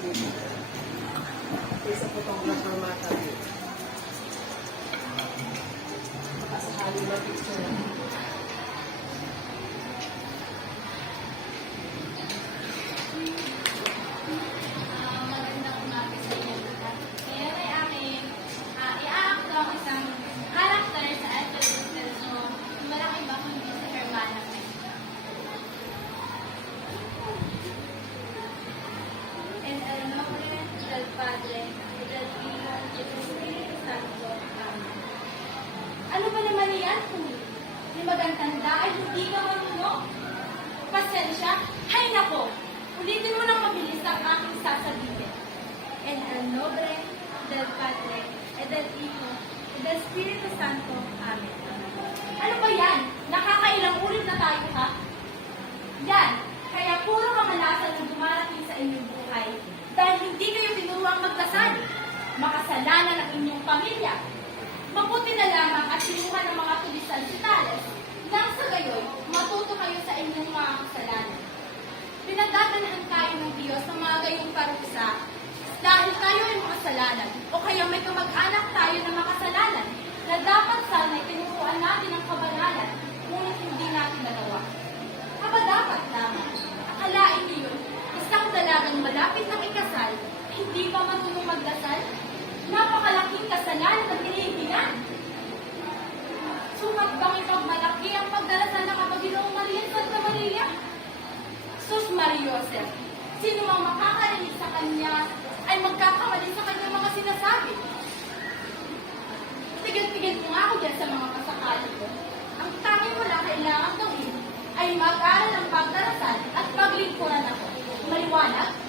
Isa photographer matabi. Makasakali na picture. Magandang umaga sa inyo lahat. Ngayon ay aking i-act ang isang character sa Anthony Celso. Malaki ba kung hindi sa Hermana? En el nombre del Padre, y del Hijo, y del Espíritu Santo. Amen. Ano ba naman yan kung di magandanda ay hindi ka marunong? Pasensya? Hay nako! Ulitin mo nang mabilis ang aking sasabihin. En el nombre del Padre, y del Hijo, y del Espíritu Santo. Amen. Ano ba yan? Nakakailang ulit na tayo, ha? Yan. Kaya puro kamalasan ang dumarating sa inyong buhay dahil hindi kayo tinuruang magdasal. Makasalanan ang inyong pamilya. Mabuti na lamang at sinuhan ng mga tulisan si Tales nang sa gayoy matuto kayo sa inyong mga kasalanan. Pinagdadanahan tayo ng Diyos sa mga gayong parusa dahil tayo ay makasalanan o kaya may kamag-anak tayo na makasalanan na dapat sana'y tinuruan natin ang kabanalan ngunit hindi natin nagawa. Aba dapat lamang. Akalain niyo, isang dalagang malapit ng ikasal, hindi pa marunong magdasal? Napakalaking kasalanan ng hinihingan. Sumat bang ipagmalaki ang pagdarasal ng Panginoong Maria Santa Maria? Sus Mariosep, sino mang makakarinig sa kanya ay magkakamali sa kanyang mga sinasabi. Tigil-tigil mo nga ako dyan sa mga kasakali ko. Ang tanging wala kailangan gawin ay mag-aral ng pagdarasal at paglingkuran ako. Maliwanag?